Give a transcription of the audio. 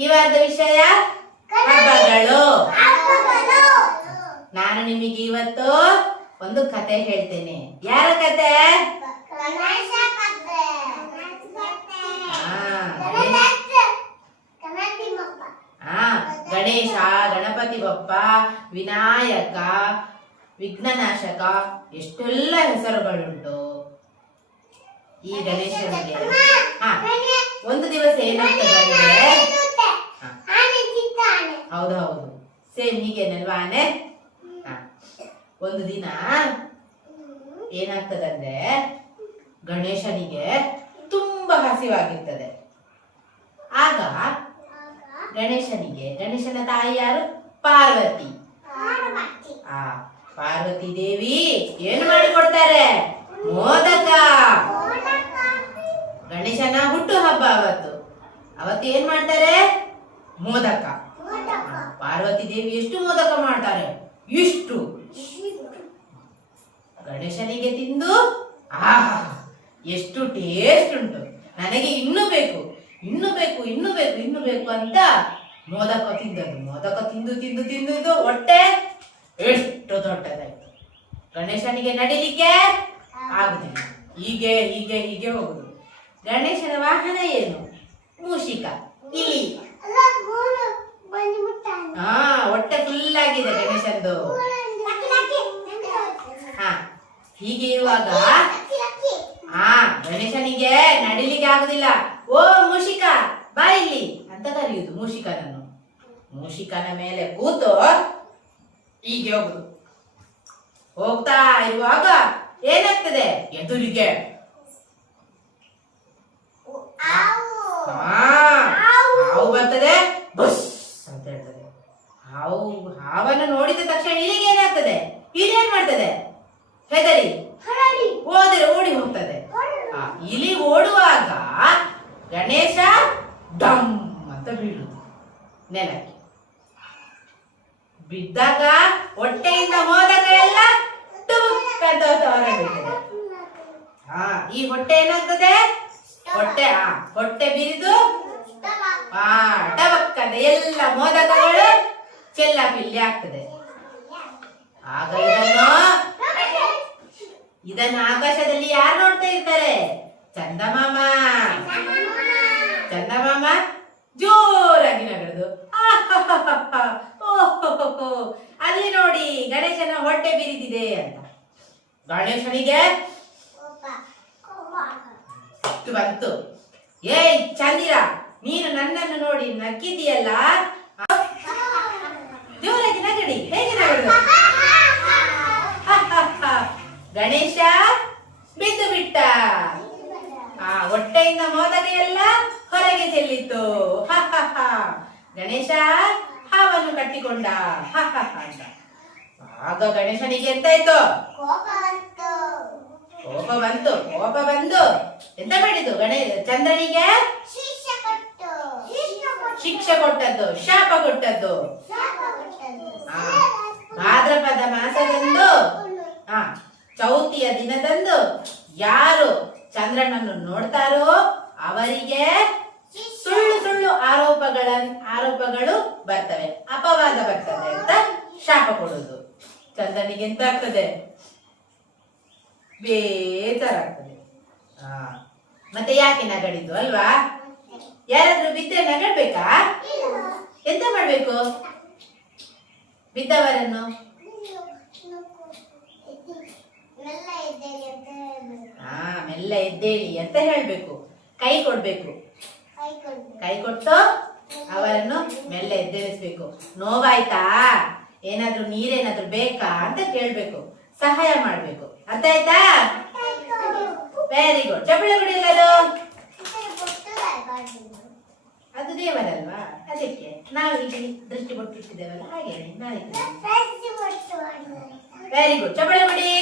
ಈ ವಾರದ ವಿಷಯ ಹಬ್ಬಗಳು. ನಾನು ನಿಮಗೆ ಇವತ್ತು ಒಂದು ಕತೆ ಹೇಳ್ತೇನೆ. ಯಾರ ಕತೆ? ಗಣೇಶ, ಗಣಪತಿ ಬಪ್ಪ, ವಿನಾಯಕ, ವಿಘ್ನನಾಶಕ, ಎಷ್ಟೆಲ್ಲ ಹೆಸರುಗಳುಂಟು ಈ ಗಣೇಶನಿಗೆ. ಒಂದು ದಿವಸ ಏನಾಗ್ತದಂದ್ರೆ, ಹೌದೌದು ಸೇಮ್ ಹೀಗೇನಲ್ವಾ ಆನೆ. ಒಂದು ದಿನ ಏನಾಗ್ತದಂದ್ರೆ ಗಣೇಶನಿಗೆ ತುಂಬಾ ಹಸಿವಾಗಿರ್ತದೆ. ಆಗ ಗಣೇಶನ ತಾಯಿ ಯಾರು? ಪಾರ್ವತಿ. ಪಾರ್ವತಿ ದೇವಿ ಏನು ಮಾಡಿಕೊಡ್ತಾರೆ? ಮೋದಕ. ಗಣೇಶನ ಹುಟ್ಟು ಹಬ್ಬ ಅವತ್ತು ಏನ್ ಮಾಡ್ತಾರೆ? ಮೋದಕ. ಪಾರ್ವತಿ ದೇವಿ ಎಷ್ಟು ಮೋದಕ ಮಾಡ್ತಾರೆ? ಇಷ್ಟು. ಗಣೇಶನಿಗೆ ತಿಂದು ಎಷ್ಟು ಟೇಸ್ಟ್ ಉಂಟು, ನನಗೆ ಇನ್ನೂ ಬೇಕು ಅಂತ ಮೋದಕ ತಿಂದು ಹೊಟ್ಟೆ ಎಷ್ಟು ದೊಡ್ಡದಾಯ್ತು. ಗಣೇಶನಿಗೆ ನಡಿಲಿಕ್ಕೆ ಆಗುದಿಲ್ಲ. ಹೀಗೆ ಹೋಗುದು. ಗಣೇಶನ ವಾಹನ ಏನು? ಮೂಷಿಕ, ಇಲಿ. ಹೊಟ್ಟೆ ಫುಲ್ ಆಗಿದೆ ಗಣೇಶಂದು. ಹೀಗೆ ಇರುವಾಗ ಗಣೇಶನಿಗೆ ನಡಿಲಿಕ್ಕೆ ಆಗುದಿಲ್ಲ. ಓ ಮೂಷಿಕ ಬಾ ಇಲ್ಲಿ ಅಂತ ಕರೆಯುವುದು ಮೂಷಿಕನನ್ನು. ಮೂಷಿಕನ ಮೇಲೆ ಕೂತು ಹೀಗೆ ಹೋಗ್ತಾ ಇರುವಾಗ ಏನಾಗ್ತದೆ? ಎದುರಿಗೆ ಹಾವು ಬರ್ತದೆ. ಬಸ್ ಅಂತ ಹೇಳ್ತದೆ. ಹಾವನ್ನು ನೋಡಿದ ತಕ್ಷಣ ಇಲಿಗೆ ಏನಾಗ್ತದೆ? ಇಲಿ ಏನ್ ಮಾಡ್ತದೆ? ಹೆದರಿ ಓಡಿ ಹೋಗ್ತದೆ. ಇಲಿ ಓಡುವಾಗ ಗಣೇಶ ಡಮ್ ಅಂತ ಬೀಳುದು ನೆಲಕ್ಕೆ. ಬಿದ್ದಾಗ ಹೊಟ್ಟೆಯಿಂದ ಮೋದಕ ಎಲ್ಲ ಟುಕ್ ಅಂತ ಹೊರಬೀಳ್ತದೆ. ಈ ಹೊಟ್ಟೆ ಏನಾಗ್ತದೆ? ಹೊಟ್ಟೆ ಬಿರಿದು ಟಬಕ್ಕದ ಎಲ್ಲ ಮೋದಕಗಳು ಚೆಲ್ಲಾಪಿಲ್ಲಿ ಆಗ್ತದೆ. ಆಗ ಇದನ್ನು ಆಕಾಶದಲ್ಲಿ ಯಾರು ನೋಡ್ತಾ ಇರ್ತಾರೆ? ಚಂದಮಾಮ ಜೋರಾಗಿ ನಗದು ಅಲ್ಲಿ ನೋಡಿ ಗಣೇಶನ ಹೊಟ್ಟೆ ಬಿರಿದಿದೆ ಅಂತ. ಗಣೇಶನಿಗೆ ಬಂತು. ಏಯ್ ಚಂದಿರ, ನೀನು ನನ್ನನ್ನು ನೋಡಿ ನಕ್ಕಿದೀಯಲ್ಲ, ಜೋರಾಗಿ ನಗಡಿ. ಹೇಗೆ ನಗದು? ಗಣೇಶ ಬಿದ್ದು ಬಿಟ್ಟ. ಹೊಟ್ಟೆಯಿಂದ ಮೋದಕ ಎಲ್ಲ ಹೊರಗೆ ಚೆಲ್ಲಿತ್ತು. ಗಣೇಶ ಹಾವನ್ನು ಕಟ್ಟಿಕೊಂಡ ಅಂತ. ಆಗ ಗಣೇಶನಿಗೆ ಎಂತಾಯ್ತು? ಕೋಪ ಬಂದು ಎಂತ ಮಾಡಿದ್ದು? ಚಂದ್ರನಿಗೆ ಶಿಕ್ಷೆ ಕೊಟ್ಟದ್ದು, ಶಾಪ ಕೊಟ್ಟದ್ದು. ಭಾದ್ರಪದ ಮಾಸದಂದು ಚೌತಿಯ ದಿನದಂದು ಯಾರು ಚಂದ್ರನನ್ನು ನೋಡ್ತಾರೋ ಅವರಿಗೆ ಸುಳ್ಳು ಆರೋಪಗಳು ಬರ್ತವೆ, ಅಪವಾದ ಬರ್ತದೆ ಅಂತ ಶಾಪ ಕೊಡುದು. ಚಂದ್ರನಿಗೆ ಎಂತ ಆಗ್ತದೆ? ಬೇಸರ ಆಗ್ತದೆ. ಮತ್ತೆ ಯಾಕೆ ನಗಡಿದ್ದು ಅಲ್ವಾ? ಯಾರಾದ್ರೂ ಬಿದ್ದರೆ ನಗಡ್ಬೇಕಾ? ಎಂತ ಮಾಡ್ಬೇಕು? ಬಿದ್ದವರನ್ನು ಮೆಲ್ಲ ಎದ್ದೇಳಿ ಅಂತ ಹೇಳ್ಬೇಕು. ಕೈ ಕೊಡ್ಬೇಕು. ಕೈ ಕೊಟ್ಟು ಅವರನ್ನು ಮೆಲ್ಲ ಎದ್ದೇಳಿಸ್ಬೇಕು. ನೋವಾಯ್ತಾ? ಏನಾದ್ರೂ ನೀರೇನಾದ್ರೂ ಬೇಕಾ ಅಂತ ಕೇಳ್ಬೇಕು. ಸಹಾಯ ಮಾಡ್ಬೇಕು. ಅರ್ಥ ಆಯ್ತಾ? Very good. ಚಪ್ಪಳೆ ಹೊಡಿಲ್ಲದು. ಅದು ದೇವರಲ್ವಾ, ಅದಕ್ಕೆ ನಾವು ಇಲ್ಲಿ ದೃಷ್ಟಿ ಕೊಟ್ಟಿದ್ದೇವಲ್ಲ, ಹಾಗೆ ವೆರಿ ಗುಡ್. ಚಪ್ಪಳೆ ಹೊಡಿ.